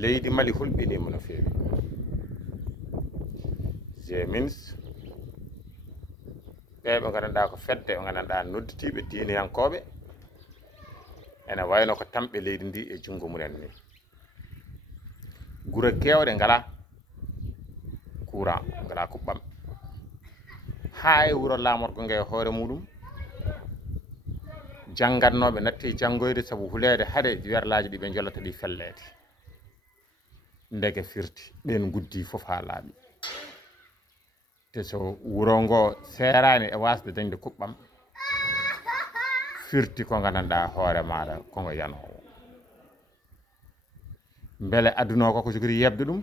leydi Mali hulɓinima no feewi je mins ɓe ɓe gandanɗa ko fedde ɓe gandanɗa nodditiɓe diiniyankoɓe ene wayno ko tamɓe leydi ndi e junngo mumen ni gure kewɗe ngala courant ngala kuɓɓam ha e wuuro lamorgo nge hoore muɗum janggannoɓe natti janggoyde saabu hulede haade werlaji ɗi ɓe jolata ɗi fellede ndege firti ɓen guddi foof ha laaɓi te so wuro ngo serani e wasde dañde kuɓɓam firti ko gandanɗa hoore maɗa kongo yanowo beele aduna o koko jogori yebde ɗum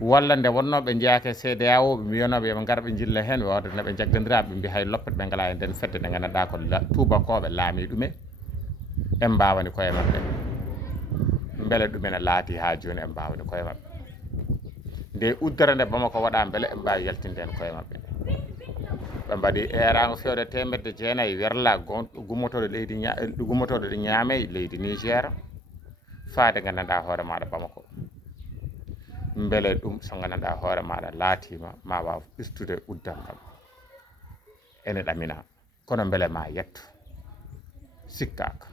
walla nde wonnoɓe jeeyake CEDEAO ɓe mbiyanoɓe yoɓe gar ɓe jilla hen ɓe wawde noɓe jagdodiraɓe ɓe mbi hay loppete ɓe ngala e nden fedde nde gandanɗa ko tubakoɓe laami ɗume en mbawani koye mabɓe beele ɗumene laati ha joni en mbawani koye mabɓe nde uddere nde Bamako waɗa beele en mbawi yaltinde hen koye mabɓe ɓe mbaɗi erago fewde 900 werla gummotoɗo leydi gummotoɗo ɗo Niamey leydi Niger faade gandanɗa hoore maɗa Bamako beele ɗum so gandanɗa hoore maɗa laatima ma waw ustude uddal ngal ene ɗamina kono beele ma yetto sikkaka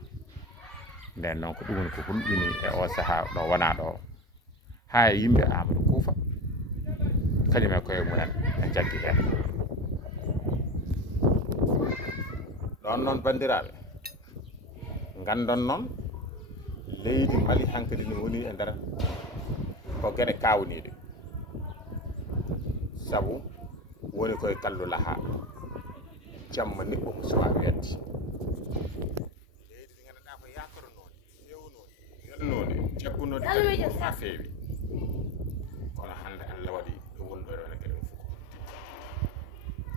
nden noon ko ɗum woni ko hulɓini e o saaha ɗo wona ɗo ha e yimɓe Amadou Koufa kañum e koye mumen e jaggi hen ɗon noon bandiraɓe gandon noon leydi Mali hankkadi no woni e nder ko gueɗe kawniɗe saabu woni koye kallu laaha jamma niɓɓo ko suwa wedde leydi ndi gandanɗa ko yakoronode fewnode welnode jaggunode kadi ha feewi kono hande Allah waɗi ɗo wonɗore wone gueɗe fof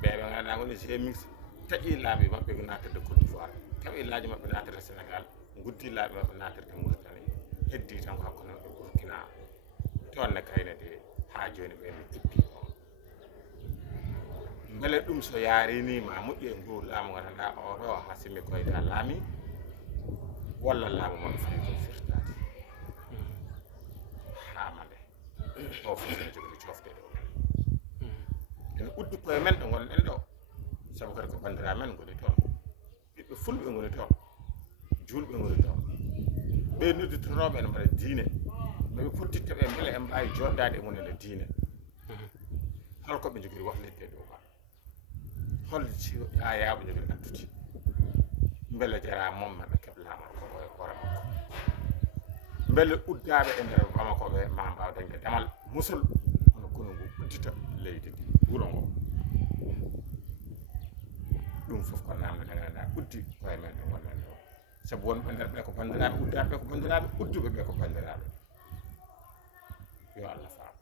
ɓeɓe gandanɗa woni GMX taƴi laabi mabɓe ko natirde Côte d'Ivoire tawi laaji mabɓe natirde Sénégal guddi laabi mabɓe natirde Mauritanie heddi tan ko hakkude mabɓe Burkina toonne kayne de ha joni ɓen jippi on beele ɗum so yarini ma moƴƴi e ngu laamu gandanɗa oɗo ha simmi koyta laami walla laamu mabɓe fayi koye firtade hamande o fof ene jogori cofdede omen ene uddi koye men ɗo gonɗen ɗo saabu kadi ko bandira men goni toon ɓiɓɓe fulɓe goni toon julɓe goni toon ɓe nodditoroɓe ene mbaɗa diine ɓeɓe pottitta ɓe beele en mbawi joddade e munen e diine holkoɓe jogori waflidde dow ba hol yayaɓe jogori addude beele jara mom maɓe keeb lamar ko e hoore makko beele uddaɓe e nder Bamako ɓe ma mbaw dañde damal musul hono kono ngu uddita leydi ndi wuuro ngo ɗum foof ko namde nde gandanɗa uddi koye men ɗo gonɗen ɗo saabu wonɓe nder ɓe ko bandiraɓe uddaɓe ɓe ko bandiraɓe udduɓe ɓe ko bandiraɓe yo Allah faam